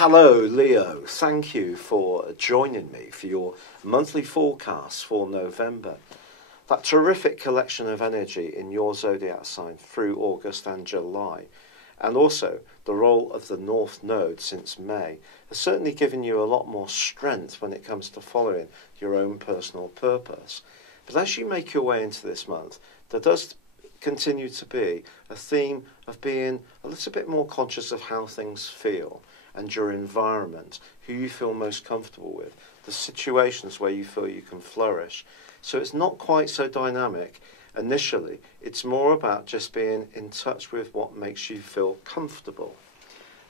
Hello Leo, thank you for joining me for your monthly forecast for November. That terrific collection of energy in your zodiac sign through August and July, and also the role of the North Node since May, has certainly given you a lot more strength when it comes to following your own personal purpose. But as you make your way into this month, there does continue to be a theme of being a little bit more conscious of how things feel and your environment, who you feel most comfortable with, the situations where you feel you can flourish. So it's not quite so dynamic initially. It's more about just being in touch with what makes you feel comfortable.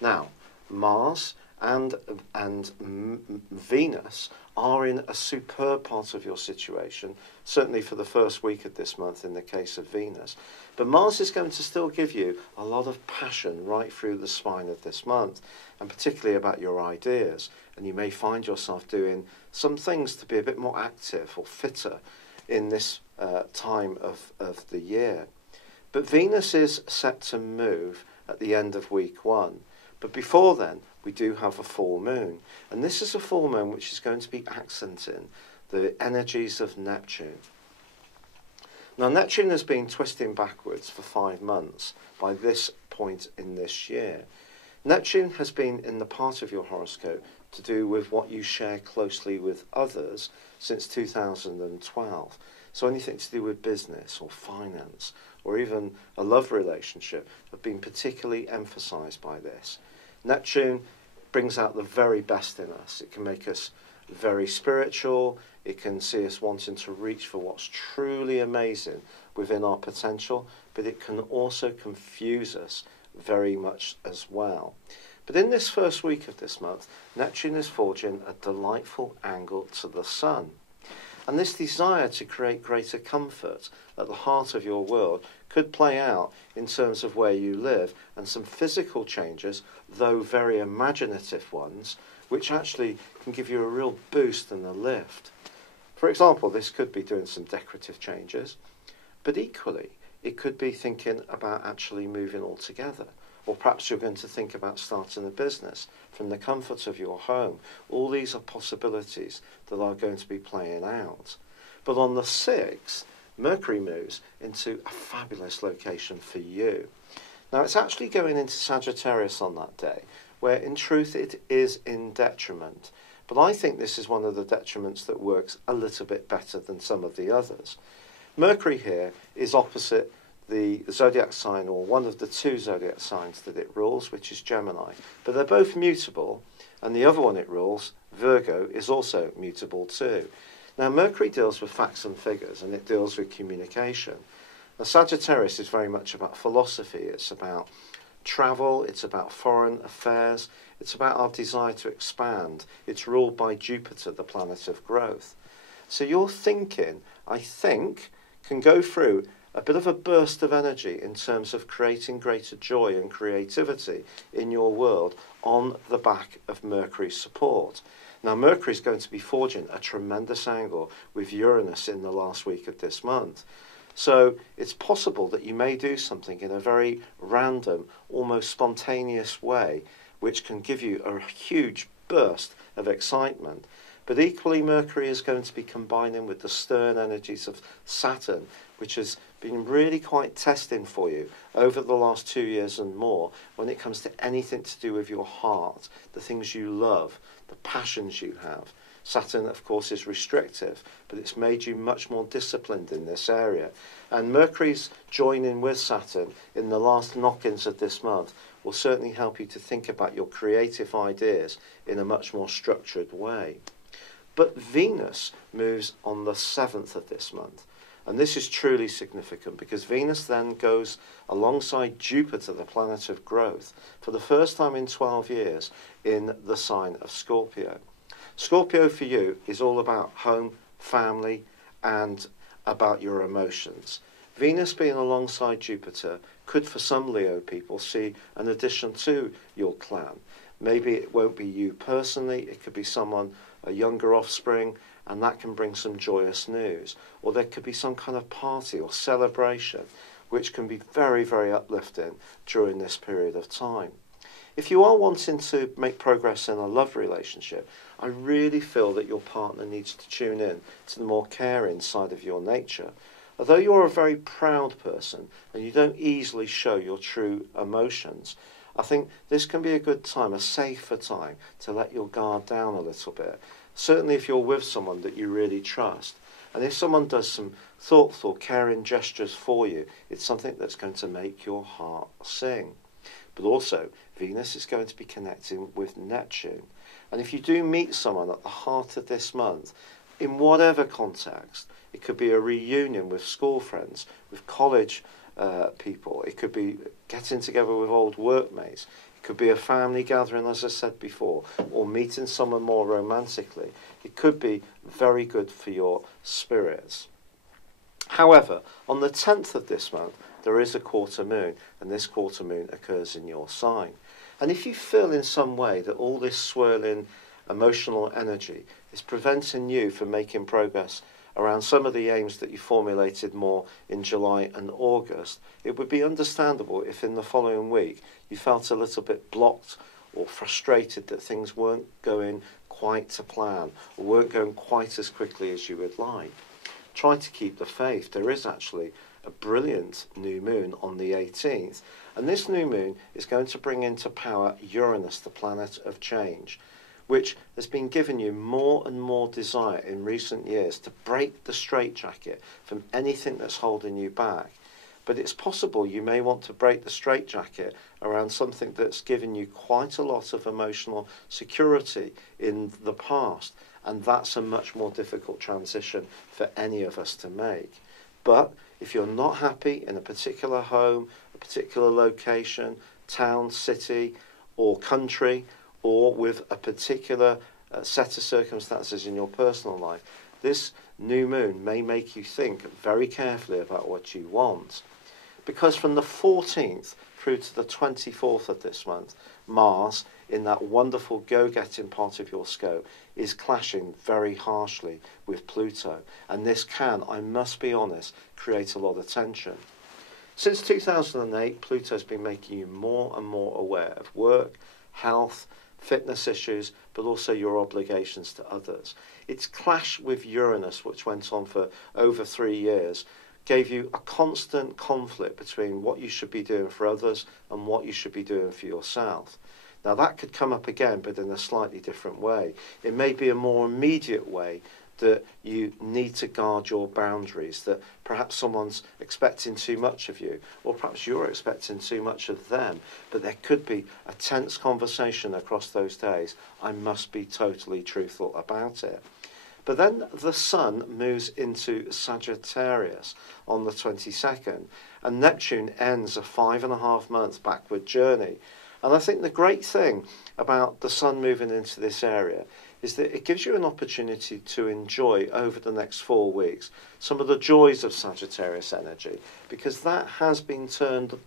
Now, Mars and Venus are in a superb part of your situation, certainly for the first week of this month in the case of Venus. But Mars is going to still give you a lot of passion right through the spine of this month, and particularly about your ideas. And you may find yourself doing some things to be a bit more active or fitter in this time of the year. But Venus is set to move at the end of week 1. But before then, we do have a full moon. And this is a full moon which is going to be accenting the energies of Neptune. Now, Neptune has been twisting backwards for 5 months by this point in this year. Neptune has been in the part of your horoscope to do with what you share closely with others since 2012. So anything to do with business or finance or even a love relationship have been particularly emphasised by this. Neptune brings out the very best in us. It can make us very spiritual. It can see us wanting to reach for what's truly amazing within our potential, but it can also confuse us very much as well. But in this first week of this month, Neptune is forging a delightful angle to the Sun. And this desire to create greater comfort at the heart of your world could play out in terms of where you live and some physical changes, though very imaginative ones, which actually can give you a real boost and a lift. For example, this could be doing some decorative changes, but equally, it could be thinking about actually moving altogether. Or perhaps you're going to think about starting a business from the comfort of your home. All these are possibilities that are going to be playing out. But on the 6th, Mercury moves into a fabulous location for you. Now, it's actually going into Sagittarius on that day, where in truth it is in detriment. But I think this is one of the detriments that works a little bit better than some of the others. Mercury here is opposite the zodiac sign, or one of the 2 zodiac signs that it rules, which is Gemini. But they're both mutable, and the other one it rules, Virgo, is also mutable too. Now, Mercury deals with facts and figures, and it deals with communication. Now, Sagittarius is very much about philosophy. It's about travel, it's about foreign affairs, it's about our desire to expand. It's ruled by Jupiter, the planet of growth. So your thinking, I think, can go through a bit of a burst of energy in terms of creating greater joy and creativity in your world on the back of Mercury's support. Now, Mercury is going to be forging a tremendous angle with Uranus in the last week of this month. So it's possible that you may do something in a very random, almost spontaneous way, which can give you a huge burst of excitement. But equally, Mercury is going to be combining with the stern energies of Saturn, which has been really quite testing for you over the last 2 years and more when it comes to anything to do with your heart, the things you love, the passions you have. Saturn, of course, is restrictive, but it's made you much more disciplined in this area. And Mercury's joining with Saturn in the last knock-ins of this month will certainly help you to think about your creative ideas in a much more structured way. But Venus moves on the 7th of this month. And this is truly significant because Venus then goes alongside Jupiter, the planet of growth, for the first time in 12 years in the sign of Scorpio. Scorpio for you is all about home, family, and about your emotions. Venus being alongside Jupiter could, for some Leo people, see an addition to your clan. Maybe it won't be you personally, it could be someone, a younger offspring, and that can bring some joyous news. Or there could be some kind of party or celebration, which can be very, very uplifting during this period of time. If you are wanting to make progress in a love relationship, I really feel that your partner needs to tune in to the more caring side of your nature. Although you're a very proud person and you don't easily show your true emotions, I think this can be a good time, a safer time, to let your guard down a little bit. Certainly if you're with someone that you really trust. And if someone does some thoughtful, caring gestures for you, it's something that's going to make your heart sing. But also, Venus is going to be connecting with Neptune. And if you do meet someone at the heart of this month, in whatever context, it could be a reunion with school friends, with college people, it could be getting together with old workmates, it could be a family gathering, as I said before, or meeting someone more romantically. It could be very good for your spirits. However, on the 10th of this month, there is a quarter moon, and this quarter moon occurs in your sign. And if you feel in some way that all this swirling emotional energy is preventing you from making progress around some of the aims that you formulated more in July and August, it would be understandable if in the following week you felt a little bit blocked or frustrated that things weren't going quite to plan or weren't going quite as quickly as you would like. Try to keep the faith. There is actually a brilliant new moon on the 18th, and this new moon is going to bring into power Uranus, the planet of change, which has been giving you more and more desire in recent years to break the straitjacket from anything that's holding you back. But it's possible you may want to break the straitjacket around something that's given you quite a lot of emotional security in the past, and that's a much more difficult transition for any of us to make. But if you're not happy in a particular home, a particular location, town, city, or country, or with a particular set of circumstances in your personal life, this new moon may make you think very carefully about what you want. Because from the 14th through to the 24th of this month, Mars, in that wonderful go-getting part of your scope, is clashing very harshly with Pluto. And this can, I must be honest, create a lot of tension. Since 2008, Pluto's been making you more and more aware of work, health, fitness issues, but also your obligations to others. Its clash with Uranus, which went on for over 3 years, gave you a constant conflict between what you should be doing for others and what you should be doing for yourself. Now that could come up again, but in a slightly different way. It may be a more immediate way that you need to guard your boundaries, that perhaps someone's expecting too much of you, or perhaps you're expecting too much of them, but there could be a tense conversation across those days. I must be totally truthful about it. But then the Sun moves into Sagittarius on the 22nd, and Neptune ends a 5.5 month backward journey. And I think the great thing about the Sun moving into this area is that it gives you an opportunity to enjoy over the next 4 weeks some of the joys of Sagittarius energy, because that has been turned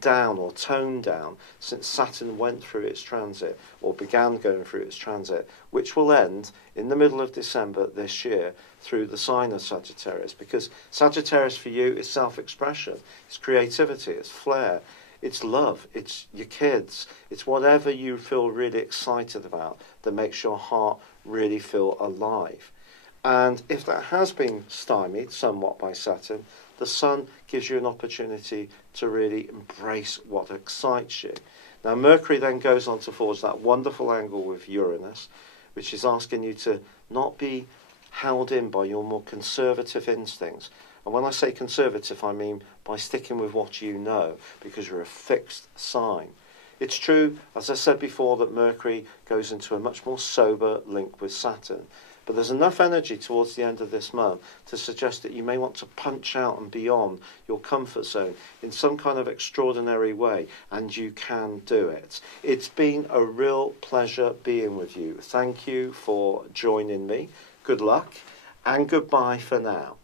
down or toned down since Saturn went through its transit, or began going through its transit, which will end in the middle of December this year through the sign of Sagittarius. Because Sagittarius for you is self-expression, it's creativity, it's flair, it's love, it's your kids, it's whatever you feel really excited about that makes your heart really feel alive. And if that has been stymied somewhat by Saturn, the Sun gives you an opportunity to really embrace what excites you. Now Mercury then goes on to forge that wonderful angle with Uranus, which is asking you to not be held in by your more conservative instincts. And when I say conservative, I mean by sticking with what you know, because you're a fixed sign. It's true, as I said before, that Mercury goes into a much more sober link with Saturn. But there's enough energy towards the end of this month to suggest that you may want to punch out and beyond your comfort zone in some kind of extraordinary way, and you can do it. It's been a real pleasure being with you. Thank you for joining me. Good luck, and goodbye for now.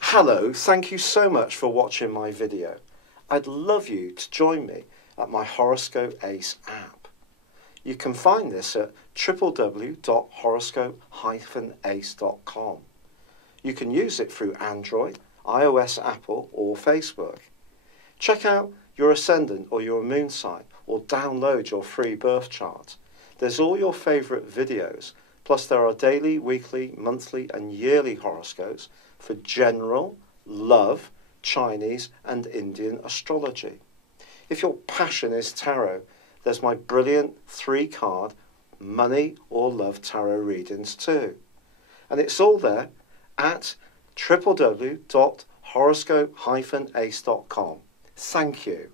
Hello, thank you so much for watching my video. I'd love you to join me at my Horoscope Ace app. You can find this at www.horoscope-ace.com. You can use it through Android, iOS, Apple or Facebook. Check out your ascendant or your moon sign, or download your free birth chart. There's all your favourite videos, plus there are daily, weekly, monthly and yearly horoscopes for general, love, Chinese and Indian astrology. If your passion is tarot, there's my brilliant 3-card money or love tarot readings too. And it's all there at www.horoscope-ace.com. Thank you.